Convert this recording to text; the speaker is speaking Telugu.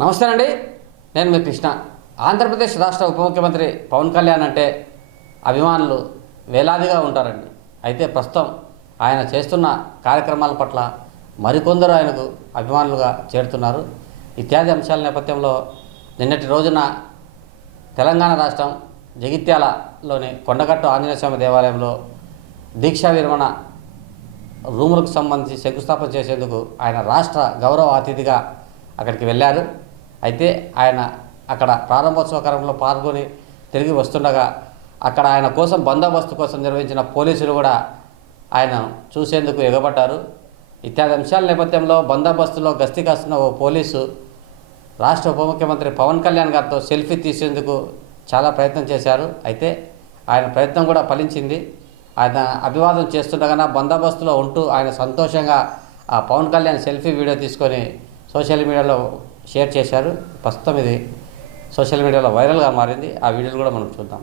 నమస్తే అండి, నేను మీ కృష్ణ. ఆంధ్రప్రదేశ్ రాష్ట్ర ఉప ముఖ్యమంత్రి పవన్ కళ్యాణ్ అంటే అభిమానులు వేలాదిగా ఉంటారండి. అయితే ప్రస్తుతం ఆయన చేస్తున్న కార్యక్రమాల పట్ల మరికొందరు ఆయనకు అభిమానులుగా చేరుతున్నారు. ఇత్యాది అంశాల నేపథ్యంలో నిన్నటి రోజున తెలంగాణ రాష్ట్రం జగిత్యాలలోని కొండగట్టు ఆంజనేయ స్వామి దేవాలయంలో దీక్షా విరమణ రూములకు సంబంధించి శంకుస్థాపన చేసేందుకు ఆయన రాష్ట్ర గౌరవ అతిథిగా అక్కడికి వెళ్ళారు. అయితే ఆయన అక్కడ ప్రారంభోత్సవ కార్యక్రమంలో పాల్గొని తిరిగి వస్తుండగా అక్కడ ఆయన కోసం బందోబస్తు కోసం నిర్వహించిన పోలీసులు కూడా ఆయన చూసేందుకు ఎగబడ్డారు. ఇత్యాది అంశాల నేపథ్యంలో బందోబస్తులో గస్తీ కాస్తున్న ఓ పోలీసు రాష్ట్ర ఉప ముఖ్యమంత్రి పవన్ కళ్యాణ్ గారితో సెల్ఫీ తీసేందుకు చాలా ప్రయత్నం చేశారు. అయితే ఆయన ప్రయత్నం కూడా ఫలించింది. ఆయన అభివాదం చేస్తుండగా బందోబస్తులో ఉంటూ ఆయన సంతోషంగా ఆ పవన్ కళ్యాణ్ సెల్ఫీ వీడియో తీసుకొని సోషల్ మీడియాలో షేర్ చేశారు. ప్రస్తుతం ఇది సోషల్ మీడియాలో వైరల్గా మారింది. ఆ వీడియోలు కూడా మనం చూద్దాం.